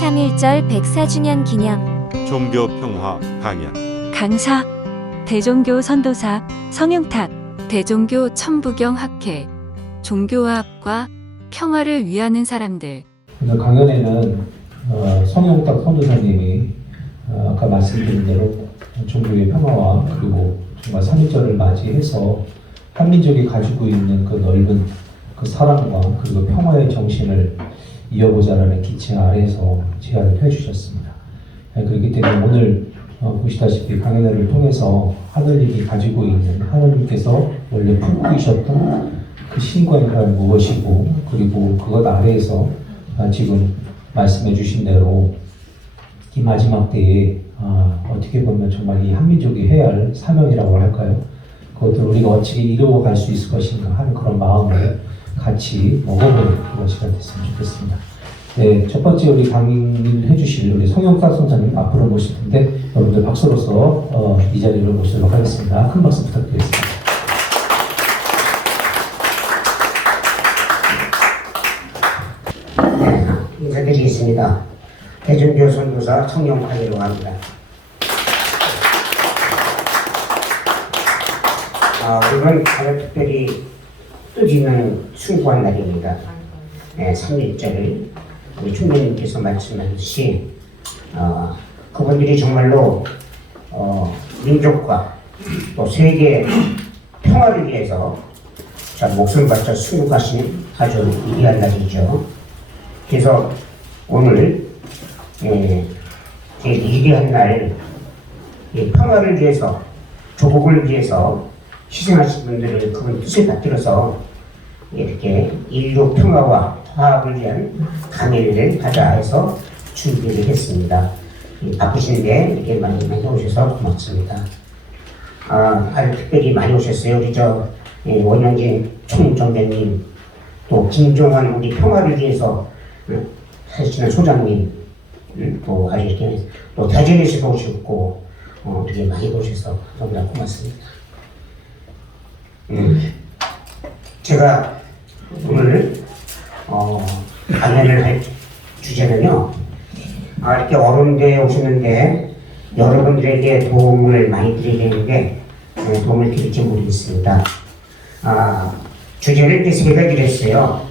3.1절 104주년 기념 종교 평화 강연 강사, 대종교 선도사, 성윤탁, 대종교 천부경 학회, 종교화합과 평화를 위하는 사람들. 오늘 강연에는 성영탁 선도사님이 아까 말씀드린 대로 종교의 평화와 그리고 정말 3.1절을 맞이해서 한민족이 가지고 있는 그 넓은 그 사랑과 그리고 평화의 정신을 이어보자라는 기체 아래에서 제안을 해주셨습니다. 그렇기 때문에 오늘 보시다시피 강연회를 통해서 하늘님이 가지고 있는 하나님께서 원래 품고계셨던 그 신관이란 무엇이고 그리고 그것 아래에서 지금 말씀해 주신 대로 이 마지막 때에 어떻게 보면 정말 이 한민족이 해야 할 사명이라고 할까요? 그것들 우리가 어떻게 이루어갈 수 있을 것인가 하는 그런 마음을 같이 먹어보는 그런 시간 됐으면 좋겠습니다. 네, 첫 번째 우리 강의를 해주실 우리 성영탁 선사님 앞으로 모실 텐데 여러분들 박수로서 이 자리를 모시도록 하겠습니다. 큰 박수 부탁드리겠습니다. 네, 인사드리겠습니다. 대종교 선교사 청룡환이라고 합니다. 오늘은 아주 특별히 뜻있는 숭고한 날입니다. 네, 3.1절을 우리 총장님께서 말씀하셨듯이 그분들이 정말로 민족과 또 세계 평화를 위해서 목숨을 바쳐 순국하신 아주 위대한 날이죠. 그래서 오늘 제일 위대한 날 평화를 위해서 조국을 위해서 희생하신 분들을 그분 뜻을 받들어서 이렇게 인류 평화와 화합을 위한 강의를 하자 해서 준비를 했습니다. 바쁘신데 이렇게 많이 오셔서 고맙습니다. 아주 특별히 많이 오셨어요. 우리 원영진 총정대님, 또 김종환 우리 평화를 위해서 하시는 소장님, 또 아주 이렇게 또 대전에서도 오셨고 이렇게 많이 오셔서 너무나 고맙습니다. 제가 오늘 강연을 할 주제는요, 이렇게 어려운 데 오셨는데 여러분들에게 도움을 많이 드려야 되는데 도움을 드릴지 모르겠습니다. 주제를 이렇게 세 가지를 했어요.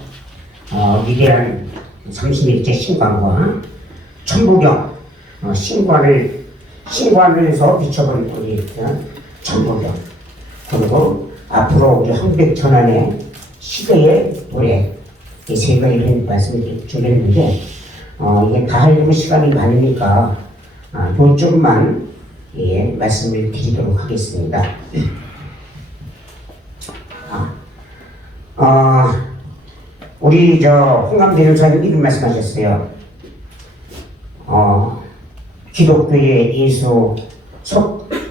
위대한 30일째 신관과 천부경, 신관에서 비춰본 우리 천부경, 그리고 앞으로 우리 한백 전환의 시대의 노래, 이 세 가지를 말씀을 준비했는데 이게 다 하려면 시간이 많으니까 조금만 말씀을 드리도록 하겠습니다. 우리 홍감 대전사님 이런 말씀하셨어요. 기독교의 예수,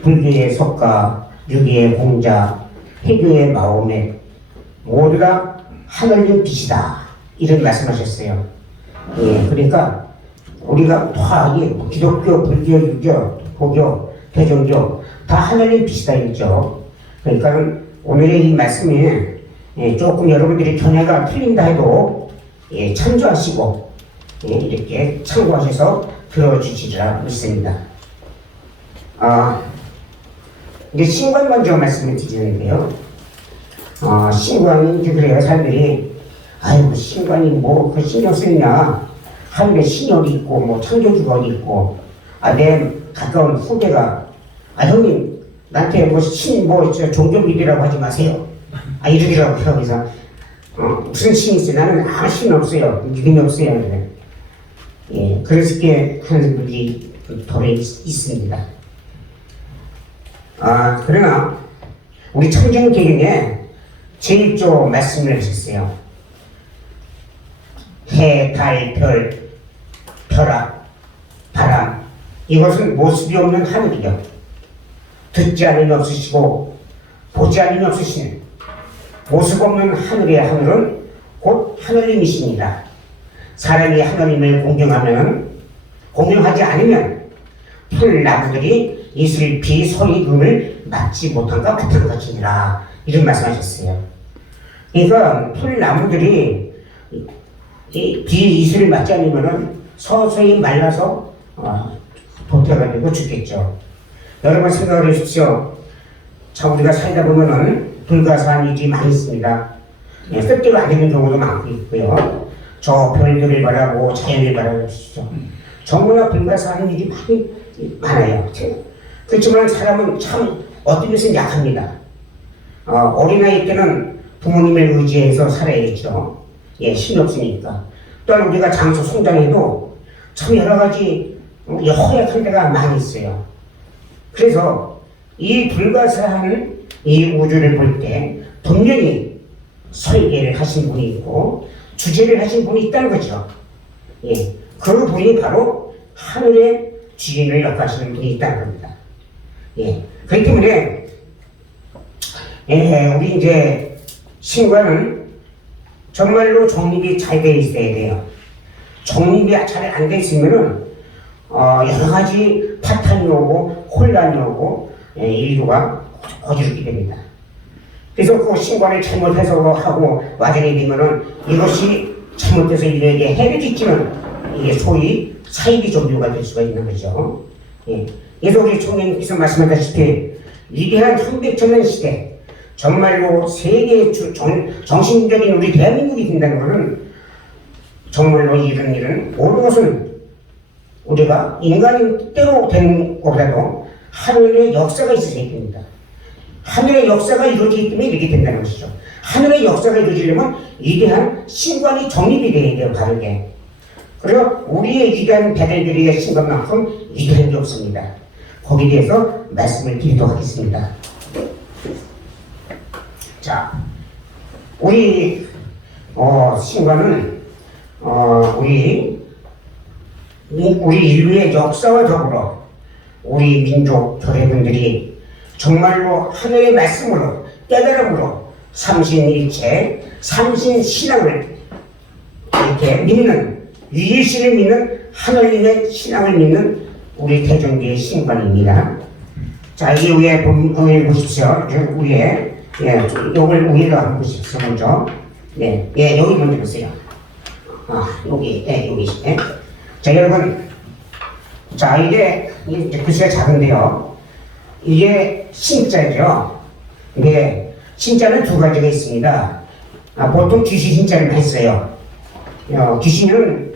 불교의 석가, 유교의 공자, 해교의 마음에 모두 다 하늘의 빛이다. 이런 말씀하셨어요. 그러니까 우리가 다 기독교, 불교, 유교, 고교, 대종교 다 하늘의 빛이다 있죠. 그러니까 오늘의 이 말씀이 조금 여러분들이 견해가 틀린다 해도 참조하시고 이렇게 참고하셔서 들어주시리라 믿습니다. 이제 신관 먼저 말씀을 드리는데요. 신관이 이제 그래요. 사람들이 아이고 신관이 뭐 그 신경 쓰느냐, 하늘에 신이 어디 있고 뭐 창조주가 어디 있고, 내 가까운 후배가 형님 나한테 뭐 신 종교 믿으라고 하지 마세요. 이러더라고요. 그래서 무슨 신이 있어요? 나는 아무 신 없어요. 믿음이 없어요. 그래. 그렇게 하는 분들이 도래 있습니다. 그러나 우리 청정개경에 제1조 말씀을 하셨어요. 해, 달, 별, 벼락, 바람, 이것은 모습이 없는 하늘이요. 듣지 않으면 없으시고 보지 않으면 없으시는 모습 없는 하늘의 하늘은 곧 하늘님이십니다. 사람이 하나님을 공경하지 않으면 풀 나무들이 이슬, 비, 소리, 음을 맡지 못한 것 같은 것이니라. 이런 말씀하셨어요. 그러니까 풀 나무들이 비, 이슬을 맡지 않으면 서서히 말라서 도태가 되고 죽겠죠. 여러분 생각을 해주십시오. 참 우리가 살다 보면은 불가사한 일이 많이 있습니다. 예, 뜻대로 안 되는 경우도 많고 있고요. 저 별들을 바라고 자연을 바라보십시오. 정부나 불가사한 일이 많아요. 그렇지만 사람은 참 어떤 것은 약합니다. 어린아이 때는 부모님을 의지해서 살아야겠죠. 예, 힘이 없으니까. 또한 우리가 장소 성장해도 참 여러 가지 허약한 데가 많이 있어요. 그래서 이 불가사한 이 우주를 볼 때 분명히 설계를 하신 분이 있고 주제를 하신 분이 있다는 거죠. 예, 그 분이 바로 하늘의 주인을 역하시는 분이 있다는 겁니다. 예, 그렇기 때문에 우리 이제 신과는 정말로 정립이 잘 되어 있어야 돼요. 정립이 잘 안 돼 있으면은 여러 가지 파탄이 오고 혼란이 오고 인류가 어지럽게 됩니다. 그래서 그 신관을 잘못 해석하고 와전이 되면은 이것이 잘못돼서 인류에게 해를 끼치는 이게 소위 사이비 종교가 될 수가 있는 거죠. 예. 그래서 우리 총장님께서 말씀하셨다시피 위대한 현대천년 시대 정말로 세계의 정신적인 우리 대한민국이 된다는 것은 정말로 이런 일은 모든 것은 우리가 인간의 뜻대로 되는 것보다도 하늘의 역사가 있어야 됩니다. 하늘의 역사가 이루어지기 때문에 이렇게 된다는 것이죠. 하늘의 역사가 이루어지려면 위대한 신관이 정립이 되어야 돼요, 바르게. 그리고 우리의 위대한 배들들의 신관만큼 위대한 게 없습니다. 거기에 대해서 말씀을 드리도록 하겠습니다. 자, 우리 신관은 우리 인류의 역사와 더불어 우리 민족 조례분들이 정말로 하늘의 말씀으로 깨달음으로 삼신일체, 삼신신앙을 이렇게 믿는 위일신을 믿는 하늘님의 신앙을 믿는 우리 대종교의 신관입니다. 자, 이 위에 보십시오. 위에 요걸 위에로 한번 보십시오. 먼저 여기 먼저 보세요. 여기 자, 여러분, 자, 이게 글씨가 작은데요. 이게 신자죠. 이게 신자는 두 가지가 있습니다. 보통 귀신 신자를 했어요. 귀신은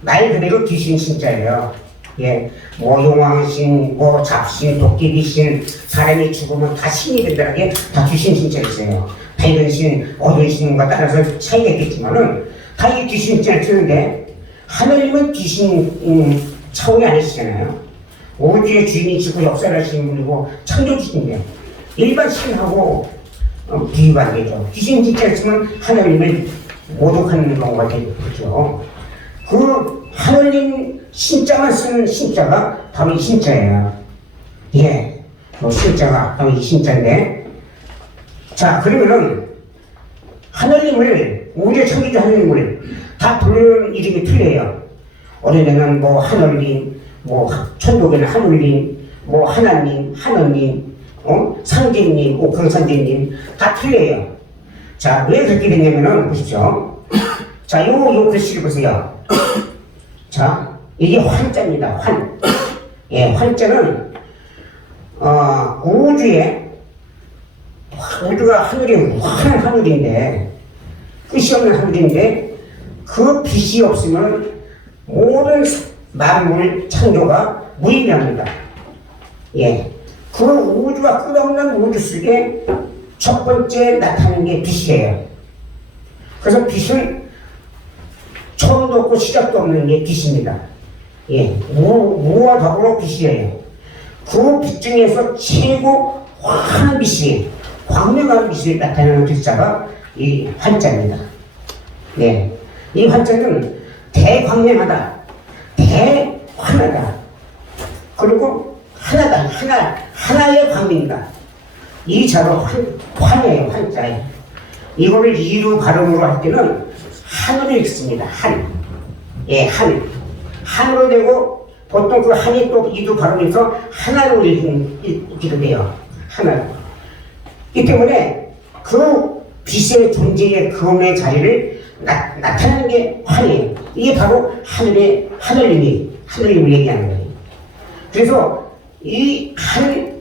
말 그대로 귀신 신자예요. 예, 뭐 용왕신, 뭐 잡신, 도깨비신, 사람이 죽으면 다 신이 된다는 게 다 귀신 신자였어요. 밝은 신, 어두운 신과 따라서 차이가 있겠지만은 다 이 귀신 신자를 쓰는데 하나님은 귀신 차원이 아니시잖아요. 우주의 주인이시고 역사를 하시는 분이고 창조주신데 일반 신하고 비교가 안 되죠. 귀신 신자를 쓰면 하나님을 모독하는 경우가 되죠. 그 하나님 신자만 쓰는 신자가 바로 이 신자예요. 예, 그 신자가 바로 이 신자인데, 자, 그러면은 하나님을 우주의 창조주 하나님을 다 부르는 이름이 틀려요. 어느 데는 뭐 하늘님, 뭐 천국에는 하늘님, 뭐 하나님, 상제님, 옥황상제님 다 틀려요. 자, 왜 그렇게 됐냐면은 보십시오. 자, 요 글씨를 보세요. 자, 이게 환자입니다. 환. 예, 환자는 우주가 하늘이 환한 하늘인데 끝이 없는 하늘인데 그 빛이 없으면 모든 만물 창조가 무의미합니다. 예, 그 우주가 끝없는 우주 속에 첫 번째 나타나는 게 빛이에요. 그래서 빛은 처음도 없고 시작도 없는 게 빛입니다. 예, 무와 더불어 빛이에요. 그 빛 중에서 최고 환한 빛이, 광명한 빛이 나타나는 글자가 이 환자입니다. 예, 이 환자는 대광명하다, 대환하다, 그리고 하나의 광명이다. 이 자로 환이에요, 환자예요. 이거를 이루 발음으로 할 때는 한으로 읽습니다. 예, 한으로 되고 보통 그 한이 또 이두 발음해서 하나로 읽기도 돼요. 하나. 이 때문에 그 빛의 존재의 근원의 자리를 나타내는 게 환이에요. 이게 바로 하늘님을 얘기하는 거예요. 그래서 이 한,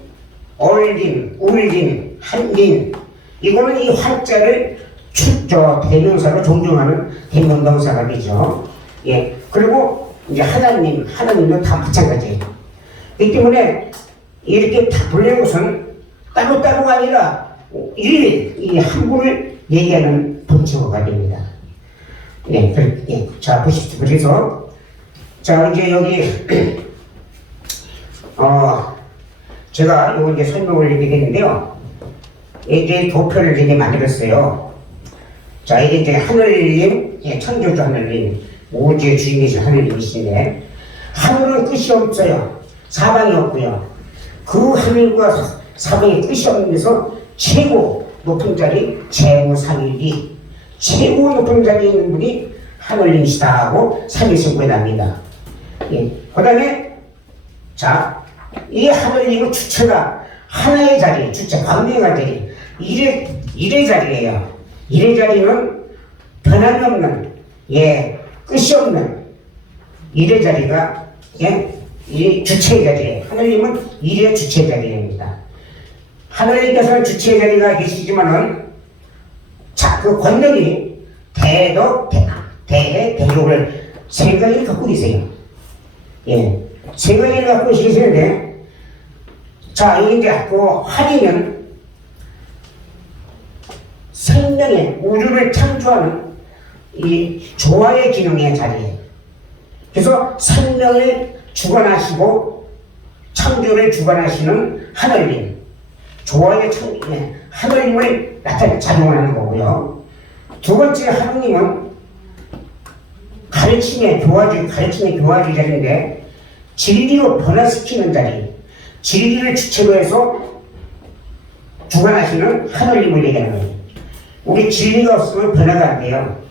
얼린, 울린, 한린, 이거는 이 한자를 대명사로 존중하는 대명사가 되죠. 예. 그리고 이제 하나님도 다 마찬가지예요. 그렇기 때문에 이렇게 다 불리는 것은 따로따로가 아니라 이 한 분을 얘기하는 분처가 됩니다. 예, 자, 보십시오. 그래서, 자, 이제 여기, 제가 이거 이제 설명을 드리겠는데요. 이제 도표를 이제 만들었어요. 자, 이게 이제 하늘님, 예, 천조주 하늘님, 우주의 주인이신 하늘님이신데, 하늘은 끝이 없어요. 사방이 없고요. 그 하늘과 사방에 끝이 없는데서 최고 높은 자리, 재무상일이 최고 높은 자리에 있는 분이 하늘님이시다 하고 삼일성구에 납니다. 예. 그 다음에, 자, 이 하늘님의 주체가 하나의 자리, 주체, 광명한 자리, 일의 자리예요. 일의 자리는 변함이 없는, 예, 끝이 없는 일의 자리가, 예, 이 주체의 자리예요. 하늘님은 일의 주체의 자리입니다. 하늘님께서는 주체의 자리가 계시지만은, 자, 그 권력이 대덕, 대욕을 세 가지를 갖고 계세요. 예, 세 가지를 갖고 계시는데, 자, 여기 이제 그 한이면 생명의 우주를 창조하는 이 조화의 기능의 자리예요. 그래서 생명을 주관하시고 창조를 주관하시는 하늘님, 조화의 하늘님을 작용하는 거고요. 두 번째 하느님은 가르침의 교화주 자리인데 진리로 변화시키는 자리, 진리를 주체로 해서 주관하시는 하늘님을 얘기하는 거예요. 우리 진리가 없으면 변화가 안 돼요.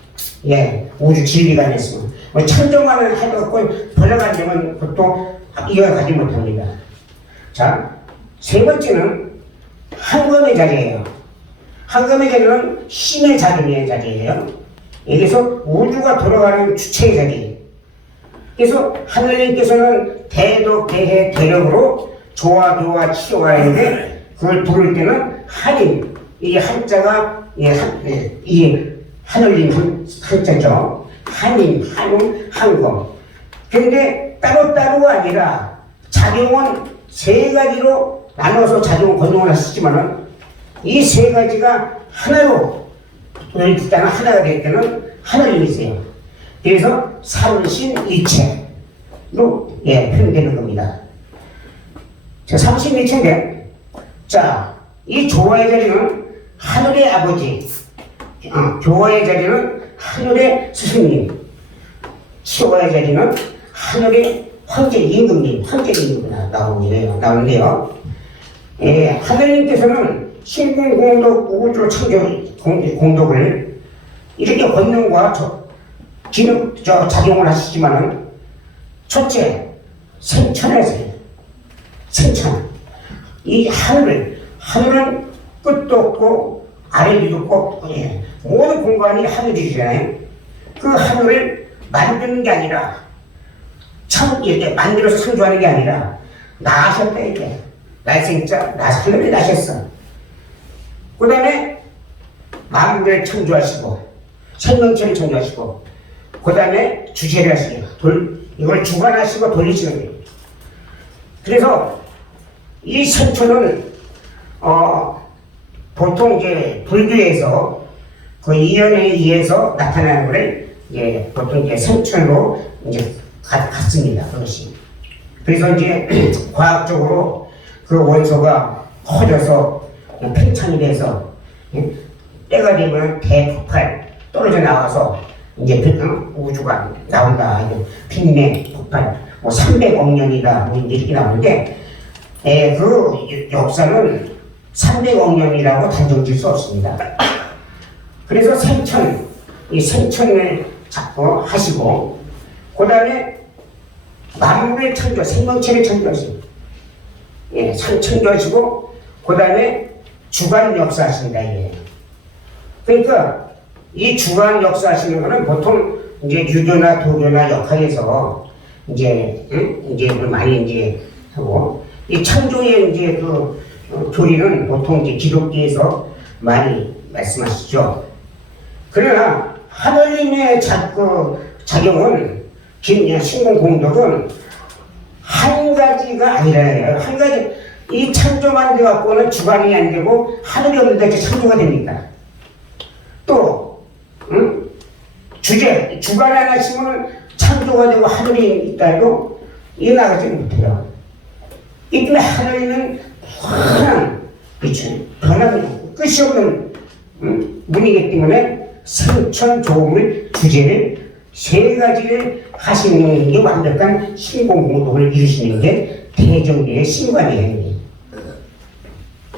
예, 우주 진리가 안 있으면. 뭐 천정만을 해갖고 변화가 안 되면 그것도 이어가지 못합니다. 자, 세 번째는 한검의 자리예요. 한검의 자리는 신의 자금의 자리예요. 여기서 우주가 돌아가는 주체의 자리. 그래서 하늘님께서는 대덕, 대해, 대력으로 조화, 교화, 치료하는데 그걸 부를 때는 한임, 이 한자가 이 하늘님 한자죠. 한임, 한음, 한검. 그런데 따로따로가 아니라 작용은 세 가지로 나눠서 작용 권용을 하시지만은 이 세 가지가 하나로 일단 하나가 될 때는 하늘님이세요. 그래서 삼신일체로 표현되는 겁니다. 자, 삼신일체인데, 자, 이 조화의 자리는 하늘의 아버지, 교화의 자리는 하늘의 스승님, 치화의 자리는 하늘의 황제 임금님, 나오는데요. 예, 하늘님께서는 신공공덕 우주 창조 공덕을 이렇게 권능과 작용을 하시지만은 첫째, 생천에서요. 생천. 이 하늘은 끝도 없고 아래도 없고 모든 공간이 하늘이잖아요. 그 하늘을 만드는 게 아니라 이렇게 만들어서 창조하는 게 아니라 나셨다 이게. 날생자, 하늘을 나셨어. 그 다음에 만물을 창조하시고 생명체를 창조하시고 그 다음에 주체를 하시고 이걸 주관하시고 돌리시는 거예요. 그래서 이 생초는 보통 이제 불교에서 그 이연에 의해서 나타나는 거를 보통 이제 생천으로 이제 갖습니다. 그것이. 그래서 이제 과학적으로 그 원소가 커져서 팽창이 돼서 때가 되면 대폭발 떨어져 나와서 이제 우주가 나온다. 빅뱅 폭발 300억 년이다. 이렇게 나오는데 그 역사는 300억 년이라고 단정 지을 수 없습니다. 그래서 이 생천을 잡고 하시고 그 다음에 만물을 창조, 생명체를 창조하시고 창조하시고 그 다음에 주관 역사하신다. 그러니까 이 주관 역사하시는 거는 보통 이제 유교나 도교나 역학에서 이제 이제 그 많이 이제 하고 이 창조의 이제 그 교리는 보통 이제 기독교에서 많이 말씀하시죠. 그러나 하느님의 작용은 신공 공덕은 한 가지가 아니라요. 한 가지 이 창조만 돼 갖고는 주관이 안 되고 하늘이 없는데 이제 창조가 됩니까? 또 주관 안 하시면 창조가 되고 하늘이 있다 해도 이 나가지 못해요. 이 때문에 하늘이는 환한 변함이 끝이 없는 문이기 때문에 생천조물 주제를 세 가지를 하시는 게 완벽한 신공공덕을 이루시는 게 대종교의 신관이에요.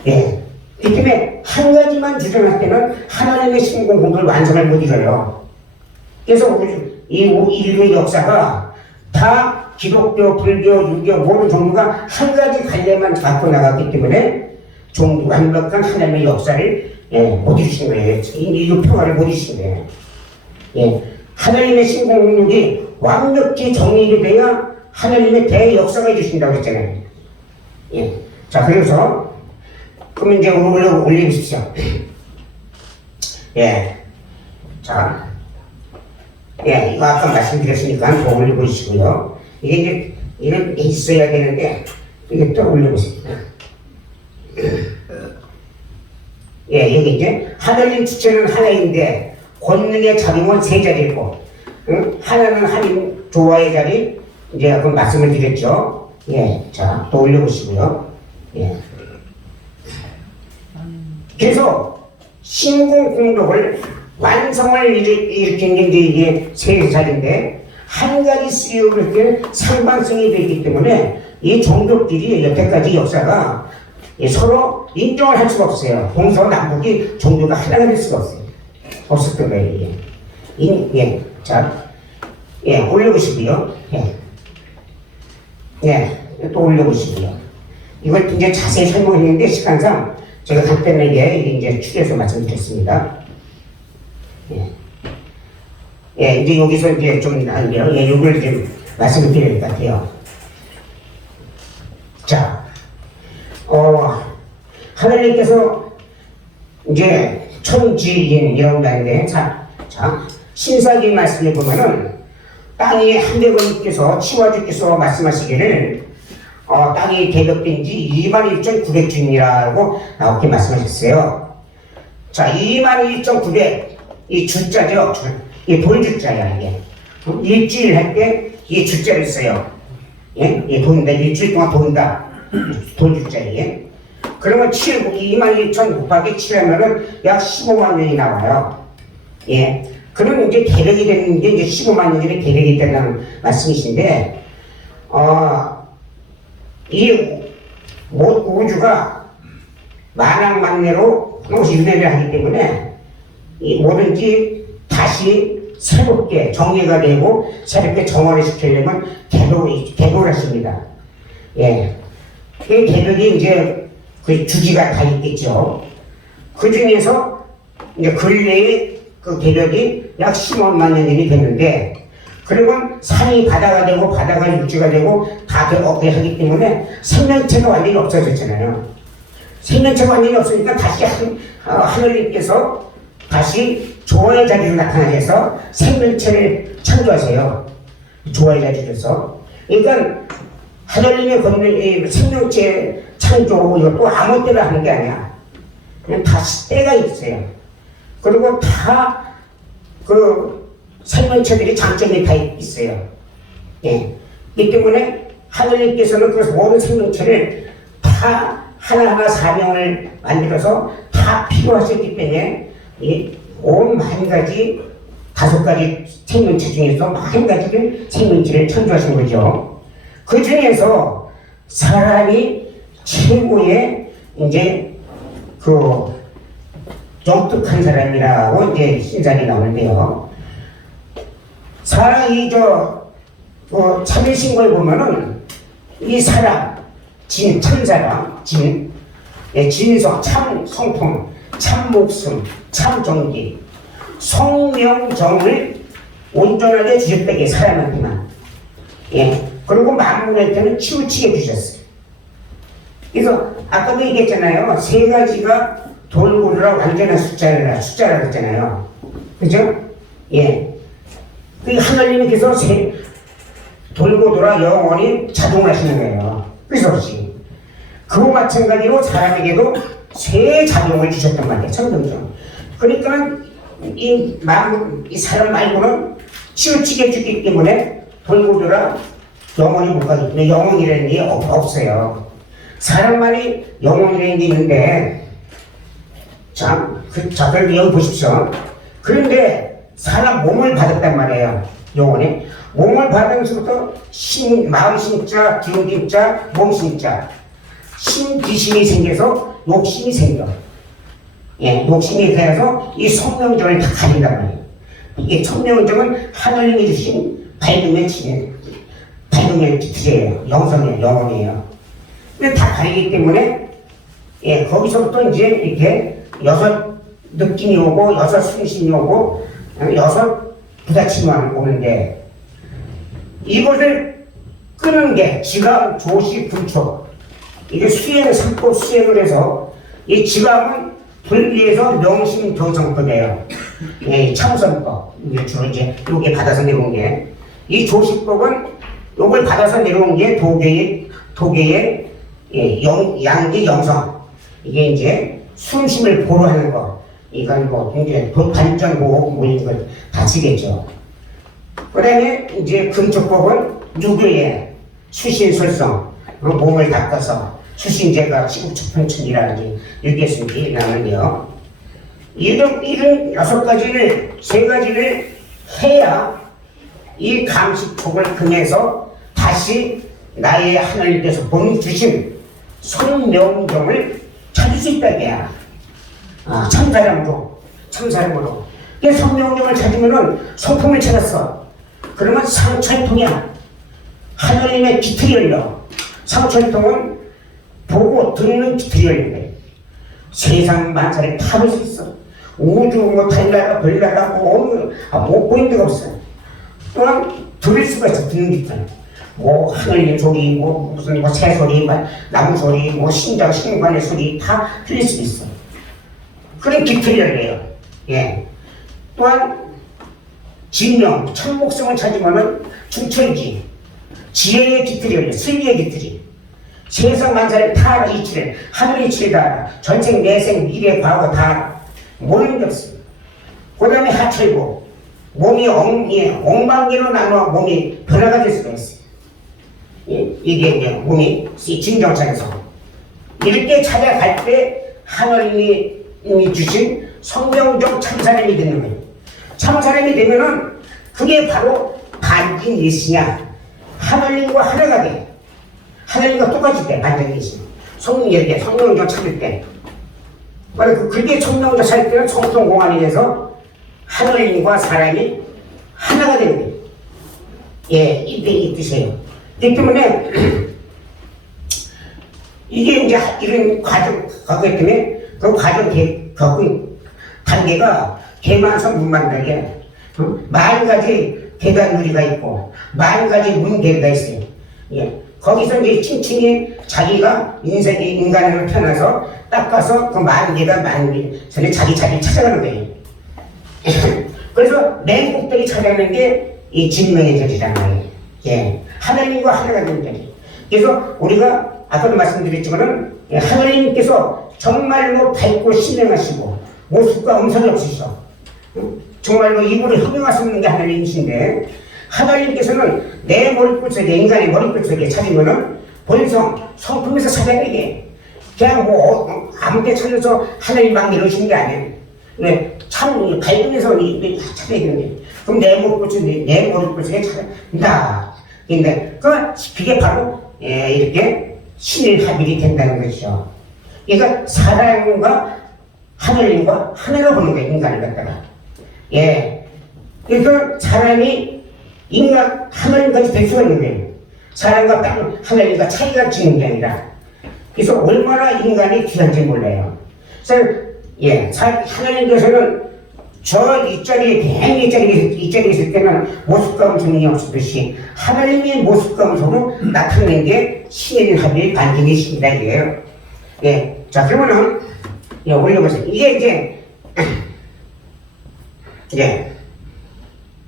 예. 이 때문에 한 가지만 주장할 때는 하나님의 신공공덕을 완성을 못 이뤄요. 그래서 이 인류의 역사가 다 기독교, 불교, 유교 모든 종교가 한 가지 관례만 갖고 나갔기 때문에 완벽한 하나님의 역사를 못 이루신 거예요. 인류 평화를 못 이루신 거예요. 예. 하나님의 신공공덕이 완벽히 정리가 돼야 하나님의 대역사가 이루신다고 했잖아요. 예. 자, 그래서 그럼 이제 올려보십시오. 예. 자. 예, 이거 아까 말씀드렸으니까 더 올려보시고요. 이게 이제, 이런 게 있어야 되는데, 이게 또 올려보세요. 예, 여기 이제, 하나님 주체는 하나인데, 권능의 작용은 세 자리고, 하나는 하나님 조화의 자리, 이제 아까 말씀을 드렸죠. 예, 자, 또 올려보시고요. 예. 그래서, 신공공덕을 완성을 일으키는 게 이게 세 자리인데 한 가지 수요를 때 상반성이 되기 때문에 이 종교끼리 여태까지 역사가 서로 인정을 할 수가 없어요. 동서남북이 종교가 하나가 될 수가 없어요. 없었던 거예요. 이게. 예. 자, 예, 올려보시고요. 예. 예, 또 올려보시고요. 이걸 이제 자세히 설명했는데 시간상 제가 간단하게 이제 추려서 말씀드렸습니다. 예. 예, 이제 여기서 이제 좀 나은데요. 예, 요걸 좀 말씀을 드려야 될 것 같아요. 자, 하나님께서 이제 천지인이라고 하는데, 자, 신사기 말씀에 보면은 땅이 한백을 주께서 치와주께서 말씀하시기를 땅이 개벽된 지 21,900주이라고 이렇게 말씀하셨어요. 자, 21,900 이 주자죠. 이 돌주자야 이게. 일주일 할 때 이 주자를 써요. 예, 이 돈다. 일주일 동안 돈다. 돌주자 이게. 그러면 21,000 곱하기 7하면은 약 15만 년이 나와요. 예. 그러면 이제 개벽이 되는 게 이제 15만 년이 개벽이 된다는 말씀이신데, 이 우주가 만왕만내로 윤회를 하기 때문에 이 뭐든지 다시 새롭게 정리가 되고 새롭게 정화를 시키려면 개벽을 하십니다. 예. 그 개벽이 이제 그 주기가 다 있겠죠. 그 중에서 이제 근래에 그 개벽이 약 15만 년이 됐는데, 그러면 산이 바다가 되고 바다가 육지가 되고 다 되게 하기 때문에 생명체가 완전히 없어졌잖아요. 생명체가 완전히 없으니까 다시 하늘님께서 다시 조화의 자리로 나타나셔서 생명체를 창조하세요. 조화의 자리로서. 그러니까 하늘님의 권능, 생명체 창조 이것도 아무 때나 하는 게 아니야. 그냥 다시 때가 있어요. 그리고 다 그 생명체들이 장점이 다 있어요. 예. 이 때문에 하늘님께서는 그 모든 생명체를 다 하나하나 사명을 만들어서 다 필요하셨기 때문에 온 만 가지, 5가지 생명체 중에서 만 가지를 생명체를 창조하신 거죠. 그 중에서 사람이 최고의 이제 그 영특한 사람이라고 이제 신사기 나오는데요. 사람이 참신걸 보면은 이 사람, 참사람, 진성, 참 성품, 참 목숨, 참 정기, 성명정을 온전하게 주셨다게 사람한테만. 예. 그리고 만물한테는 치우치게 주셨어요. 그래서 아까도 얘기했잖아요. 세 가지가 돌고 돌아 완전한 숫자라고 했잖아요. 그죠? 예. 그 하나님께서 돌고 돌아 영원히 자동하시는 거예요. 끝 없이. 그와 마찬가지로 사람에게도 새 자동을 주셨단 말이에요. 성경적. 그러니까 이 사람 말고는 치우치게 주기 때문에 돌고 돌아 영원히 못 가기 때문에 영원이라는 게 없어요. 사람만이 영원이라는 게 있는데 그걸 여기 보십시오. 그런데 사람 몸을 받았단 말이에요. 영혼이. 몸을 받으면서부터 마음 신자, 기운 신자, 몸 신자. 신귀신이 생겨서 욕심이 생겨. 예, 욕심이 되어서 이 성명정을 다 가린단 말이에요. 이게 성명정은 하나님이 주신 밝음의 기틀이에요. 영성이에요. 영혼이에요. 근데 다 가리기 때문에 예, 거기서부터 이제 이렇게 여섯 느낌이 오고 여섯 순신이 오고 여섯 부딪힘이 오는데 이것을 끄는 게 지감, 조시, 불초 이게 삼법 수행을 해서 이 지감은 불교에서 명심조정법이에요. 예, 참선법 이게 주로 이제 요게 받아서 내려온 게 이 조시법은 요걸 받아서 내려온 게 도계의 예, 양기 영성 이게 이제 숨심을 보호하는 거 이건 뭐 이제 반전 보호 뭐 이런 걸 다치겠죠. 그다음에 이제 금초법은 유교의 수신설성 몸을 닦아서 수신제가 지구초편천이라든지 유교스님이 나는요. 이런 여섯 가지를 세 가지를 해야 이 감식촉을 금해서 다시 나의 하나님께서 보내주신 성명정을 찾을 수 있다게야. 참사람으로. 이 성명정을 찾으면은 소품을 찾았어. 그러면 상철통이야. 하나님의 기틀이 열려. 상철통은 보고 듣는 기틀이 열린 거예요. 세상 만사를 다 볼 수 있어. 우주, 달나라, 별나라, 못 보이는 데가 없어. 또한 들을 수가 있어. 듣는 기틀. 하늘의 소리, 무슨 새소리, 나무 소리, 신장, 신관의 소리 다 들릴 수 있어. 그런 기틀이 열려요. 예. 또한 진명, 천목성을 찾으면은 중천지, 지혜의 기틀이 열려, 슬기의 기틀이. 세상 만사를 다 알아, 이치를. 하늘의 이치를 다 알아. 전생, 내생, 미래, 과거 다 알아. 모르는 게 없어. 그 다음에 하철고, 몸이 엉망기로 나눠 몸이 변화가 될 수가 있어요. 이게 이제 몸이 진정차에서 이렇게 찾아갈 때 하나님이 주신 성경적 참사람이 되는 거예요. 참사람이 되면은 그게 바로 반진일시냐 하나님과 하나가 돼. 하나님과 똑같이 돼. 반진일시. 이렇게 성경적 찾을 때 그게 성경적 찾을 때는 성성공안이 돼서 하나님과 사람이 하나가 되는 거예요. 예, 이 뜻이에요. 그렇기 때문에 이게 이제 이런 과정 겪기 때문에 그 과정 겪은 단계가 개만성 문만들게 40가지 계단누리가 있고 40가지 문계가 있어요. 예. 거기서 이제 층층이 자기가 인간으로 태어나서 닦아서 그 40계단 전에 자기 찾아가는 거예요. 그래서 맨 꼭대기 찾아가는 게 이 진명의 절이잖아요. 예. 하나님과 하나가 되는 자리. 그래서 우리가 아까도 말씀드렸지만은 하나님께서 정말로 밝고 신령하시고 모습과 음성이 없으셔. 정말로 입으로 혁명하시는 게 하나님이신데 하나님께서는 내 머리끝 속에 인간의 머리끝 속에 찾으면은 본성 성품에서 찾아내게 그냥 아무 데 찾아서 하나님 막 이러시는 게 아니에요. 네, 참 밝음에서 찾아야 되는데 그럼 내 머리끝 속에 찾아낸다. 근데 그게 바로 이렇게 신의 합일이 된다는 것이죠. 그러니까 사람과 하늘과 하나로 보는 거예요. 인간을 갖다가. 예. 그래서 사람이 인간 하나님까지 될 수가 있는 거예요. 사람과 하나님과 차이가 지는 게 아니라. 그래서 얼마나 인간이 귀한지 몰라요. 그래서 하나님께서는 저 이자리에 괜히 이자리에 있을 때는 모습과 음성이 없었듯이 하나님의 모습과 음성으로 나타내는 게 신의 합의 반증이십니다. 이게요. 예. 자, 그러면은, 예, 올려보세요. 이게 이제, 예.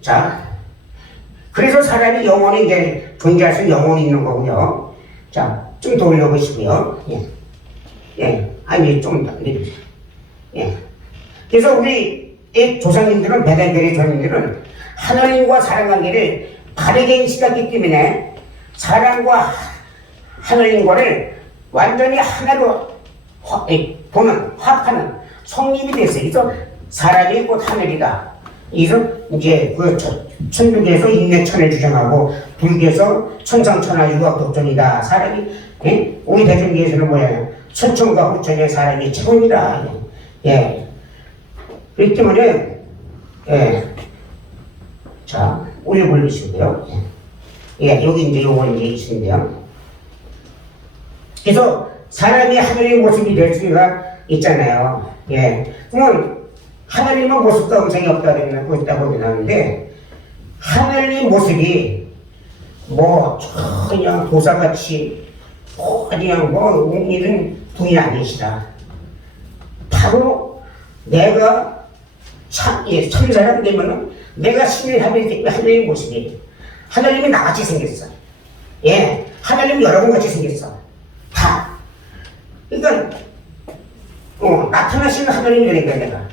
자. 그래서 사람이 영혼이 이제 존재할 수 영혼이 있는 거고요. 자, 좀 더 올려보시고요. 예. 예. 아니, 좀 더 내려주세요. 예. 그래서 우리 조상님들은, 배달결의 조상님들은 하나님과 사람 관계를 바르게 인식했기 때문에 사람과 하나님과를 완전히 하나로 보는, 화합하는 성립이 됐어요. 그래서 사람이 곧 하늘이다. 그래서 이제 그 천주교에서 인내천을 주장하고 불교에서 천상천하 유학독존이다. 사람이, 예? 우리 대중교에서는 뭐예요? 천천과 후천의 사람이 최고이다. 예. 그렇기 때문에, 예. 자, 올려보시고요. 예, 여기 이제 요거 이제 있는데요. 그래서 사람이 하늘의 모습이 될 수가 있잖아요. 예. 그러면 하나님은 모습과 음성이 없다고 나오는데, 하나님의 모습이 뭐 그냥 도사같이 그냥 뭐 이런 분이 아니시다. 바로 내가 참사람 되면은 내가 신의 하나님의 모습이 하나님이 나같이 생겼어. 예, 하나님 여러분 같이 생겼어. 다. 그러니까 나타나시는 하나님이니까 내가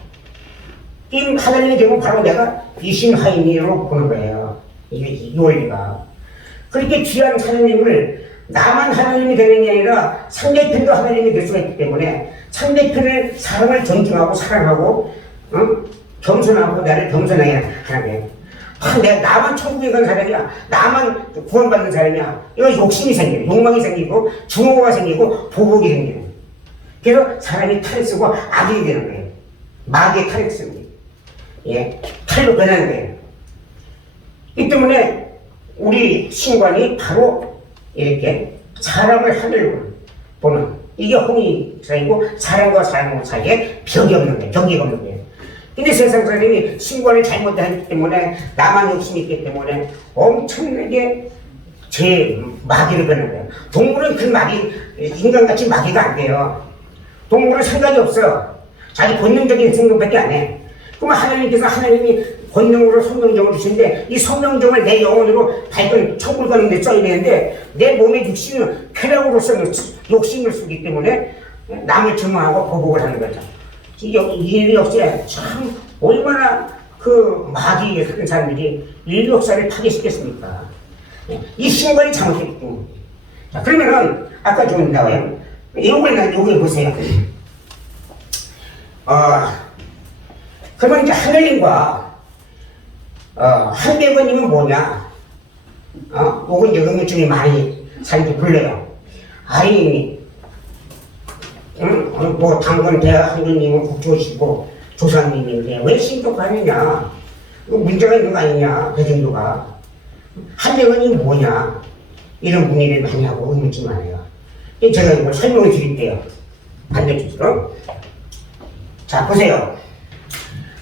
이 하나님이 되면 바로 내가 이신하인이로 보는 거예요. 이 원리가. 그렇게 귀한 하나님을 나만 하나님이 되는 게 아니라 상대편도 하나님이 될 수가 있기 때문에 상대편을 사람을 존중하고 사랑하고 겸손하고 나를 겸손하게 하는 거예요. 내가 나만 천국에 간 사람이야. 나만 구원받는 사람이야. 이거 욕심이 생겨요. 욕망이 생기고 증오가 생기고 보복이 생겨요. 그래서 사람이 탈을 쓰고 악이 되는 거예요. 마귀의 탈을 쓰는 거예요. 예, 탈로 변하는 거예요. 이 때문에 우리 신관이 바로 이렇게 사람을 하늘로 보는 이게 홍익사이고 사람과 사람 사이에 벽이 없는 거예요. 경계가 없는 거예요. 근데 세상 사람이 신관을 잘못했기 때문에 나만 욕심이 있기 때문에 엄청나게 제 마귀를 be는 거예요. 동물은 그 마귀, 인간같이 마귀가 안 돼요. 동물은 생각이 없어. 자기 본능적인 생각밖에 안 해. 그러면 하나님께서 하나님이 본능으로 성령정을 주시는데 이 성령정을 내 영혼으로 발견 천국을 가는 데 써야 되는데 내 몸의 육신은 쾌락으로서 욕심을 쓰기 때문에 남을 증오하고 보복을 하는 거죠. 이 역사에 참 얼마나 그 마귀에 사는 사람들이 이 역사를 파괴시켰습니까? 이 신관이 잘못했기 때문에. 자, 그러면은 아까 좀 나와요. 여기 보세요. 그러면 이제 하늘님과 한대건님은 뭐냐? 요거 이제 의문점이 많이 사람들이 불러요. 아니, 뭐 당군 대학 한주님은 국조시고 조상님인데 왜 신격하느냐? 문제가 있는 거 아니냐? 그 정도가. 한대건이 뭐냐? 이런 문의를 많이 하고 의문점 많이 해요. 제가 이걸 설명을 드릴게요. 반대쪽으로. 자, 보세요.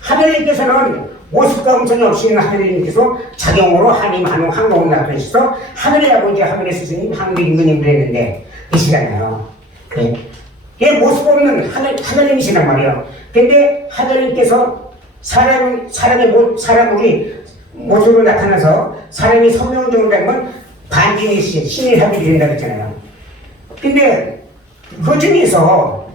하늘님께서는 모습과 음성이 없이 하늘님께서 자경으로 하나님 항공을 나타내셔서 하늘의 아버지, 하늘의 스승님, 하늘의 임금님을 했는데 계시잖아요. 네. 모습 없는 하나님이시란 말이에요. 근데 하나님께서 사람이 모습으로 나타나서 사람이 성령적으로 되면 반증이 신의 합이 된다고 했잖아요. 근데 그 중에서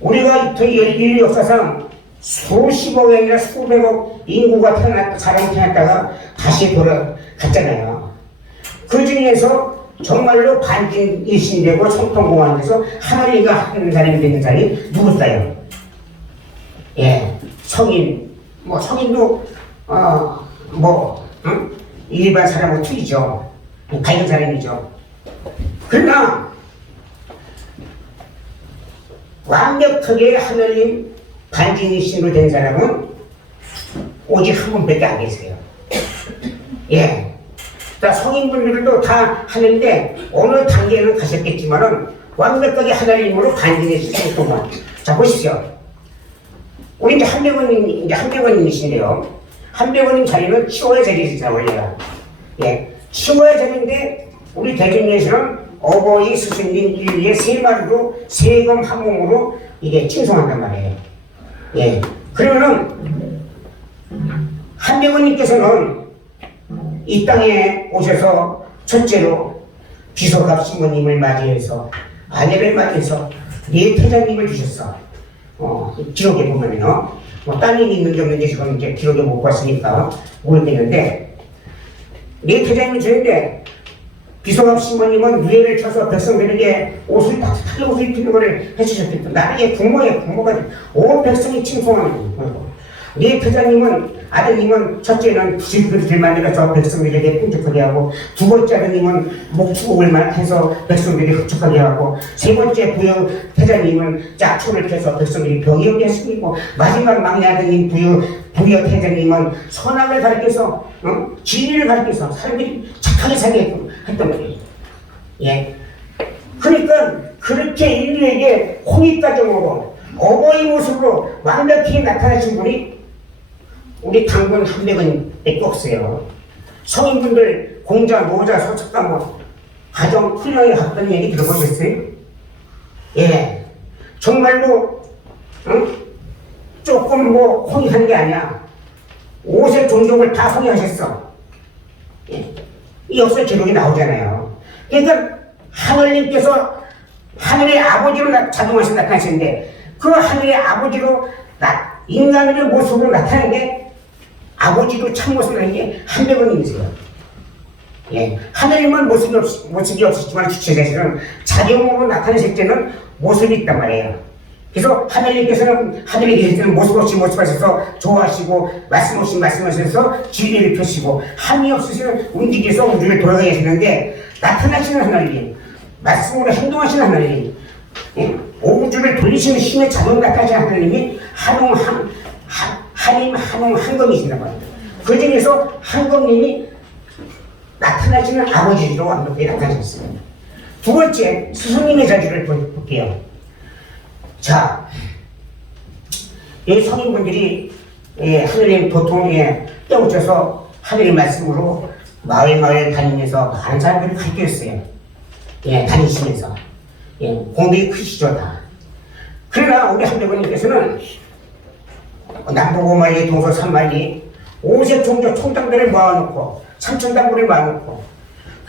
우리가 인류 역사상 수십억이 아니라 수백억 인구가 사람이 태어났다가 다시 돌아갔잖아요. 그 중에서 정말로 반증일신되고 성통공안에서 하나님과 하는 사람이 되는 사람이 누굴까요? 예, 성인, 성인도 일반 사람하고 틀리죠. 밝은 사람이죠. 그러나 완벽하게 하나님 반증이신으로 된 사람은 오직 한 분밖에 안 계세요. 예. 성인분들도 다 하는데 어느 단계는 가셨겠지만은 완벽하게 하나님으로 반증이신 성통관. 자, 보십시오. 우리 이제 한백원님이신데요. 한백원님 자리는 치워야 자리잖아요, 원래가. 예, 치워야 자리인데 우리 대전에서는 어버이 스승님 일리에 세 마리로 세금 한 몸으로 이게 칭송한단 말이에요. 예, 그러면은 한백원님께서는 이 땅에 오셔서 첫째로 비서갑 신부님을 맞이해서 아내를 맞이해서 네 태자님을 주셨어. 기록에 보면요. 뭐 따님이 있는지 없는지 지금 이제 기록에 못 봤으니까 모르겠는데 네 태자님을 주는데 비서갑 신부님은 유해를 쳐서 백성들에게 옷을 따뜻하게 옷을 입히는 것을 해주셨겠다. 나에게 국모가 온 백성이 칭송하는 거예요. 네 태자님은 아드님은 첫째는 부실그릇을 만들어서 백성들에게 풍족하게 하고 두 번째 아드님은 목축을 해서 백성들이 흡족하게 하고 세 번째 부여 태자님은 짝초를 펴서 백성들이 병이 없게 하시고 마지막 막내 아드님 부여 태자님은 선악을 가르쳐서 진리를 가르쳐서 사람들이 착하게 살게 했던 거예요. 예. 그러니까 그렇게 인류에게 홍익가정으로 어버이 모습으로 완벽히 나타나신 분이 우리 당군 한백원밖에 없어요. 성인분들 공자, 노자, 서척가 뭐 가정 훌륭하게 갔던 얘기 들어보셨어요? 예, 정말로 조금 뭐 홍익한 게 아니야. 5세 종족을 다 홍익하셨어. 예, 이 역사 기록이 나오잖아요. 그러니까 하늘님께서 하늘의 아버지로 자동하신 나타나시는데 그 하늘의 아버지로 인간의 모습으로 나타나는 게 아버지도 참모습을 하는 게 한백원님이세요. 예, 하늘님은 모습이 없었지만 주체자실은 자경으로 나타내실 때는 모습이 있단 말이에요. 그래서 하늘님께서는 하늘에 계실 때는 모습 없이 모습하셔서 좋아하시고 말씀 없이 말씀하셔서 진리를 펴시고 함이 없으시는 움직여서 우주를 돌아가게 하시는데 나타나시는 하나님, 말씀으로 행동하시는 하나님, 예, 우주를 돌리시는 힘의 자동 나타나시는 하나님이 한검이신단 말이에요. 그 중에서 한검님이 나타나시는 아버지로 완벽하게 나타나셨어요. 두 번째, 스승님의 자리를 볼게요. 자, 여기 성인분들이 하늘의 보통에 떼어쳐서 하늘의 말씀으로 마을 다니면서 많은 사람들을 가르쳤어요. 예, 다니시면서. 예, 공덕이 크시죠, 다. 그러나 우리 한백원님께서는 남북오마리 동서 산만리 5세 종족 총당들을 모아놓고 삼천당부를 모아놓고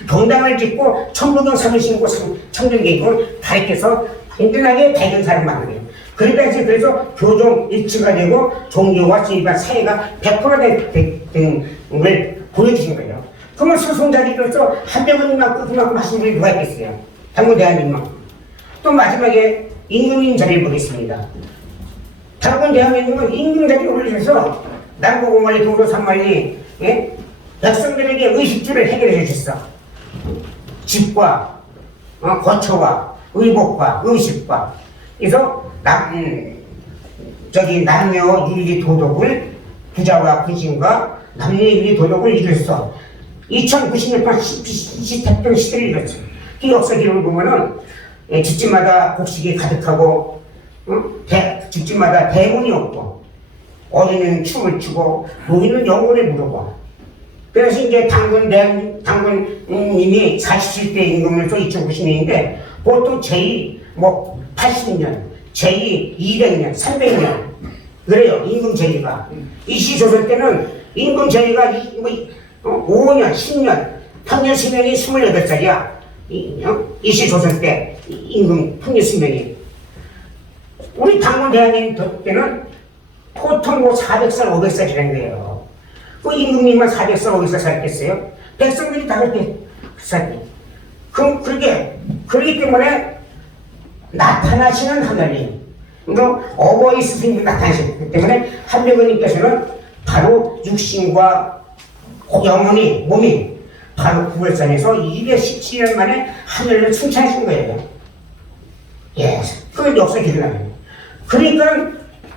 경당을 짓고 천부경 삼일신고 청정계획을 가르쳐서 든든하게 발견사를 만들어요. 그래서 교종 일치가 되고 종교와 지휘반 사회가 100% 된 걸 보여주신 거예요. 그러면 스승자리로서 한백원님만큼 그만큼 하신 분이 누가 있겠어요? 당군 대한님만. 또 마지막에 임금님 자리를 보겠습니다. 당군 대한민국은 임금 자리를 올리셔서 남북오만리 동서 산만리 백성들에게 의식주를 해결해 주셨어. 집과 거처와 의복과 의식과 그래서 남녀 윤리 도덕을 부자와 군신과 남녀 윤리 도덕을 이루셨어. 2090년 동안 시택된 시대를 이뤘어. 그 역사 기록을 보면은 집집마다 곡식이 가득하고 집집마다 대문이 없고 어린이는 춤을 추고 노인은 영혼을 부르고 그래서 이제 당군님이 47대 임금으로서 2090년인데 보통 제2 80년, 제2 200년, 300년 그래요. 임금 제의가 이시조선 때는 임금 제의가 5년, 10년 평균 수명이 28살이야. 이시조선 때 임금 평균 수명이 우리 당군 대한민국 때는 보통 400살, 500살이라는 거예요. 그 임금님만 400살, 500살 살겠어요? 백성들이 다 그렇게 살게. 그러기 때문에 나타나시는 하나님, 어버이 스승님이 나타나셨기 때문에 한백원님께서는 바로 육신과 영혼이, 몸이 바로 9월산에서 217년 만에 하늘을 칭찬하신 거예요. 예, 그 역사 기록나요. 그러니까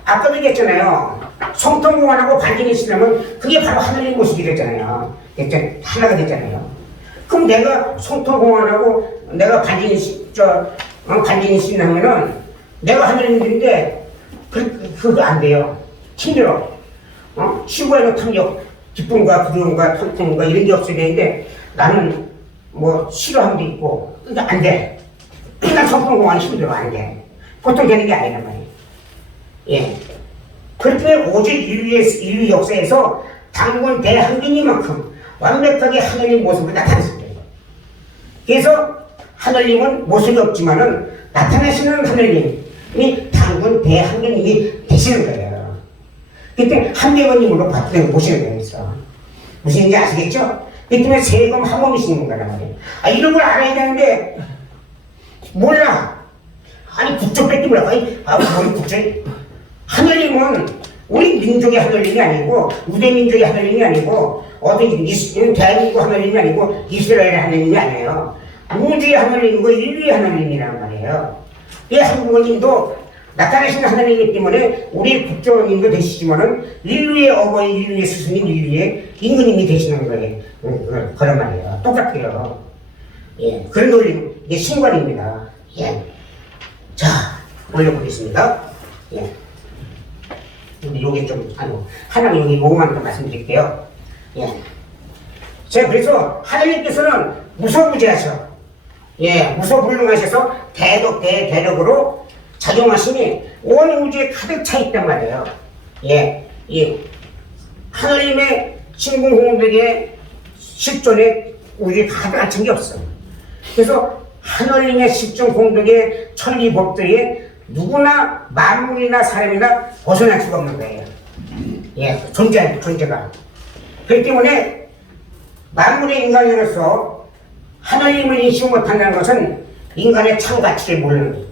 아까도 얘기했잖아요. 성통공안하고 반전이 있으면 그게 바로 하늘의 모습이 됐잖아요. 하나가 됐잖아요. 그럼 내가 성통공안하고 내가 반전이 있으면은 내가 하늘인데 그거 안 돼요. 힘들어. 시골에는 탐욕, 기쁨과 부러움과 통통과 이런 게 없어야 되는데 나는 뭐 싫어함도 있고 그러니까 안 돼. 그러니까 성품공헌이 힘들어. 안 돼. 보통 되는 게 아니란 말이에요. 예. 그렇기 때문에 오직 인류 역사에서 단군 대항균이만큼 완벽하게 하늘님 모습을 나타냈습니다. 그래서 하늘님은 모습이 없지만은 나타내시는 하늘님이 단군 대항균님이 되시는 거예요. 그때 한대원님으로 모시는 거예요. 무슨 얘기인지 아시겠죠? 그 때문에 세금 한 몸이시는 거란 말이에요. 이런 걸 알아야 되는데 몰라. 아니 국적밖에 몰라. 우리 국적. 하늘님은 우리 민족의 하늘님이 아니고 우리 민족의 하늘님이 아니고 대한민국 하늘님이 아니고 이스라엘의 하늘님이 아니에요. 우주의 하늘님이고 인류의 하늘님이란 말이에요. 이 한국어님도 나타나시는 하나님이기 때문에 우리 국조님도 되시지만은 인류의 어머니, 인류의 스승님, 인류의 임금님이 되시는 거예요. 그런 말이에요. 똑같아요. 예, 그런 논리, 이게 신관입니다. 예. 자, 올려보겠습니다. 예. 근데 요게 좀, 하나님 여기 요거만 더 말씀드릴게요. 예. 자, 그래서 하나님께서는 무소부재하셔. 예, 무소불능하셔서 대덕으로 작용하시니 온 우주에 가득 차 있단 말이에요. 예, 예. 하나님의 신궁공덕의 실존에 우주에 가득 앉힌 게 없어. 그래서 하나님의 실존 공덕의 천리법들이 누구나 만물이나 사람이나 벗어날 수가 없는 거예요. 예, 존재가. 그렇기 때문에 만물의 인간으로서 하나님을 인식 못한다는 것은 인간의 참 가치를 모르는 거예요.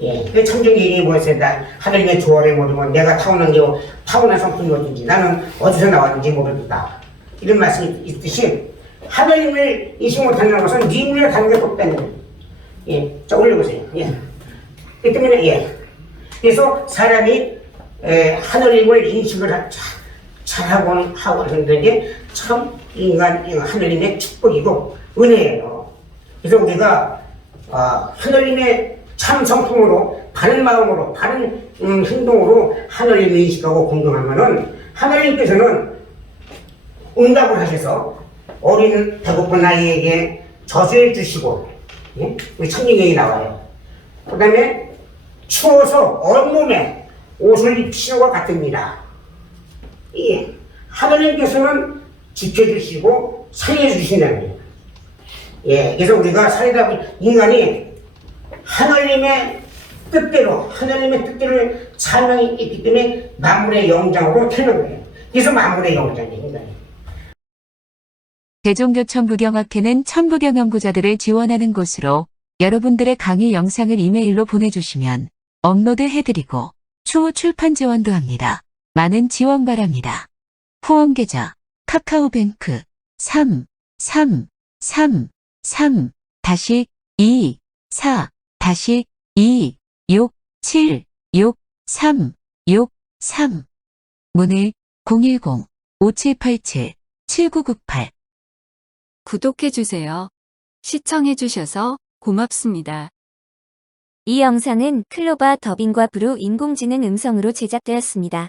예, 그 참정이 뭐였어요? 하나님의 조언을 모르면 내가 타고난 성품이 어딘지 나는 어디서 나왔는지 모르겠다. 이런 말씀이 있듯이 하나님을 인식 못한다는 것은 니은에 가는 게 없다는 거예요. 예, 자 올려보세요. 예. 그 때문에 예. 그래서 사람이 하나님을 인식을 잘하고 하는 게 참 하나님의 축복이고 은혜예요. 그래서 우리가 하나님의 참 성품으로 바른 마음으로 바른 행동으로 하나님을 인식하고 공경하면은 하나님께서는 응답을 하셔서 어린 배고픈 아이에게 젖을 주시고 예? 우리 성경에 나와요. 그 다음에 추워서 온몸에 옷을 입히시와 같습니다. 예. 하나님께서는 지켜주시고 살려주신다는 거예요. 예. 그래서 우리가 살다 보니 인간이 하나님의 뜻대로 사명이 있기 때문에 만물의 영장으로 태어난 거예요. 그래서 만물의 영장입니다. 대종교 천부경학회는 천부경 연구자들을 지원하는 곳으로 여러분들의 강의 영상을 이메일로 보내주시면 업로드 해드리고 추후 출판 지원도 합니다. 많은 지원 바랍니다. 후원계좌 카카오뱅크 333-3-3-2-4-2-6-7-6-3-6-3 문의 010-5787-7998 구독해주세요. 시청해주셔서 고맙습니다. 이 영상은 클로바 더빙과 브루 인공지능 음성으로 제작되었습니다.